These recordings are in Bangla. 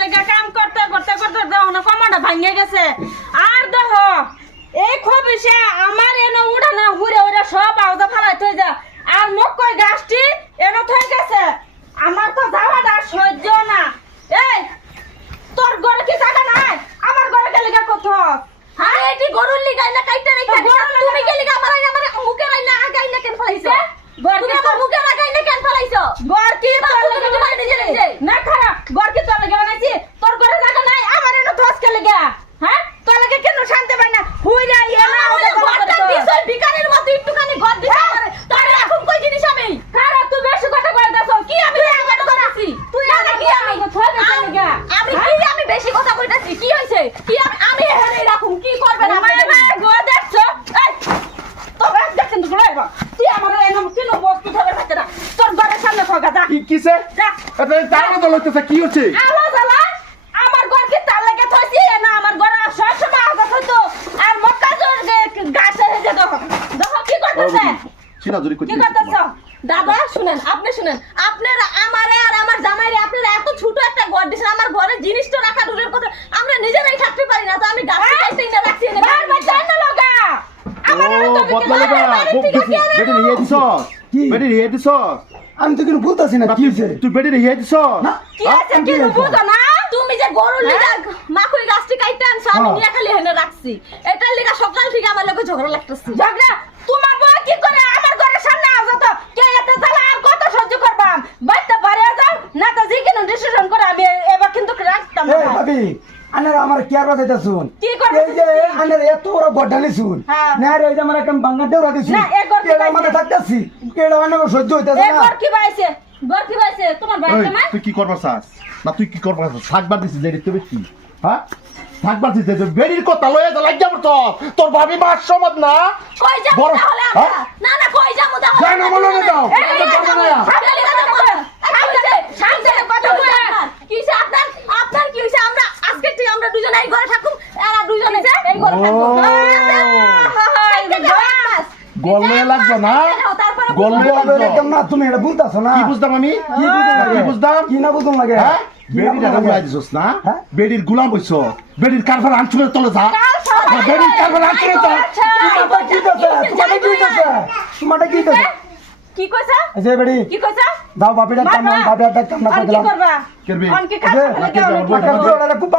থেকে কাম করতে করতে করতে কমাটা ভাঙে গেছে আর দেখো এই খবিসে আমার এনে উড়ানা ঘুরে উড়ে সব আওদা ফালাই Gordon, ঘরের যা কি কিসে? এটা তার মতো লইতেছে কি হচ্ছে? আওয়াজ আলা আমার ঘর কি তার লাগে থইছি? না আমার ঘরে সব সময় আওয়াজ হইতো। আর মক্কা জোর গাছে হেজে দেখো। দেখো কি করতেছে? সিনা জুরি কি করতেছ। দাদা শুনেন আপনি শুনেন। আপনারা আমারে আর আমার জামাইরে আপনারা এত ছোট একটা ঘর দিছেন আমার ঘরে জিনিস তো রাখা দূরের কথা। আমরা নিজেরাই থাকতে পারি না তো আমি গাছ কাটতে না রাখছি না বারবার যাই না লগা। আমার ও বদলা লাগা। বেটি নিয়ে দিছ কি? বেটি নিয়ে দিছ আমি তো কিন্তু বলতেছি না কি হয়েছে? তুই বেটি নিয়ে দিছ না। কি আছে কি বুঝো না? তুমি যে গরুর লিগা মাখুই গাছটি কাইতে আনছো আমি হ্যাঁ। নিয়ে খালি হেনে রাখছি। এটার লিগা সকাল থেকে আমার লগে ঝগড়া লাগতেছে। ঝগড়া? তোমার বউ কি করে আমার ঘরের সামনে আসো তো? কে এত জ্বালা? আর কত সহ্য করবাম? বাইতে পারে যাও না তো যে কোনো ডিসিশন করে আমি এবার কিন্তু রাখতাম না। ভাবি আনার আমার কেয়ার বাজাইতে শুন? কি করবে? এই যে আনার এত বড় গড্ডানি শুন। হ্যাঁ। না রে এই যে আমার একটা বাঙ্গা দেওয়া দিছি। না, এ গড় কেডা দিবাইছে। মানে থাকতেছি? কেডা মানে সহ্য হইতাছে এই না। ঘর কি বাইছে ঘর কি বাইছে তোমার ওই বাইতে মা তুই কি করবার চাস? না তুই কি করবার শাকবার দিছিস লেডি তুই কি হ্যাঁ? কথা লয়ে যা তো তোর ভাবি মাস সমাদ না? কই যাব তাহলে হ্যাঁ? না না কই যাব তাহলে? না, বলো না যাও। এই, এই, যাও না, যাব। যাও। সামনে কথা বলো। সামনে, সামনে কথা বলো। কি হইছে আপনার আপনার কি হইছে আমরা আজকে থেকে আমরা দুজনে এই ঘরে থাকুম এরা দুজনে এই ঘরে থাকব ও। হাই, লাগবে না। তারপরে লাগবে। না তুমি এটা না। কি বুঝতাম আমি? কি বুঝতাম কি বুঝতাম? কি না বুঝতাম লাগে? হ্যাঁ? বেডির দিছস না? হ্যাঁ? বেডির গুলাম হইছ। বেডির কারফার আঞ্চলের তলে যা। বেডির কারফার আঞ্চলের তলে আচ্ছা। কি হইতাছে? তোমারটা কি হইতাছে? তোমারটা কি হইতাছে? কি কইছা? এই বেডি। কি কইছা? দাও বাপিটা করবা করবি? কাজ। করব? কুপা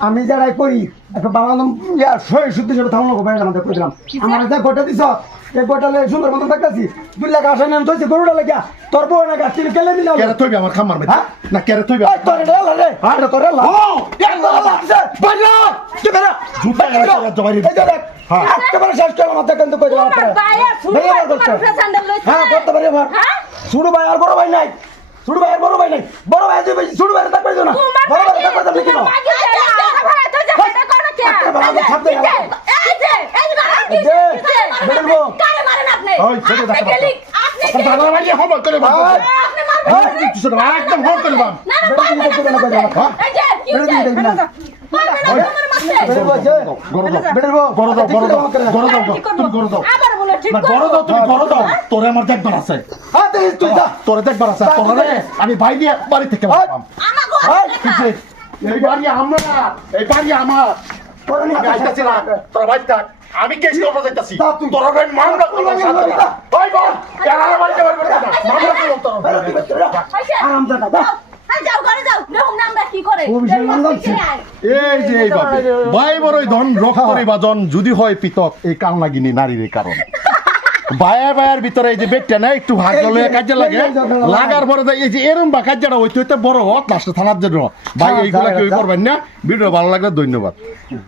আমি যারাই করি একটা সই শুদ্ধি সেটা থামলো গো বাইরে আমাদের কই দিলাম আমার যে গোটা দিছ এই গোটা লয়ে সুন্দর মতন থাকতাছি। দুই লাখ আসে না তৈছে গরুটা লাগিয়া তোর বউ না গাছ তিনি কেলে দিলাম কেরে তুইবি আমার খামার মধ্যে হ্যাঁ? না কেরে তুইবি এই তোর এলা রে। হ্যাঁ? এটা তোর ও! লাগছে বাইরে তুই বেরা জুতা একেবারে জবাই দিবি। এই দেখ হ্যাঁ। একেবারে শেষ করলাম আমাদের কিন্তু কই দিলাম আপনারা। বাইরে শুরু ভাইয়া হয়, স্যান্ডেল লইছে। হ্যাঁ করতে পারি এবার। হ্যাঁ? ছোট ভাই আর বড় ভাই নাই। ছোট ভাই আর বড় ভাই নাই। বড় ভাই ছোট ভাই থাকবে না। বড় ভাই থাকবে না আমি ভাই দিয়ে বাড়ি থেকে আসলাম আমার ঘর এই, দেখা। এই বাড়ি আমরা এই বাড়ি আমার তোরা নিয়ে আমি আইতাছি না। তোরা ভাই থাক। আমি কেস করতে যাইতাছি। ভাই মামলা বল। কেন আমার না মামলা তোরা? আরাম দাদা, ধন যদি হয় পিতক এই কাল লাগিনি নারীর কারণ। বায়া বায়ার ভিতরে এই যে বেটটা না একটু ভাগ লয়ে কাজে লাগে। লাগার পরে যে এই যে এরম বা কাজটা হইতে হইতে বড় হোক লাস্টে থানার জন্য। ভাই এইগুলা কেউ করবেন না। ভিডিও ভালো লাগলে ধন্যবাদ।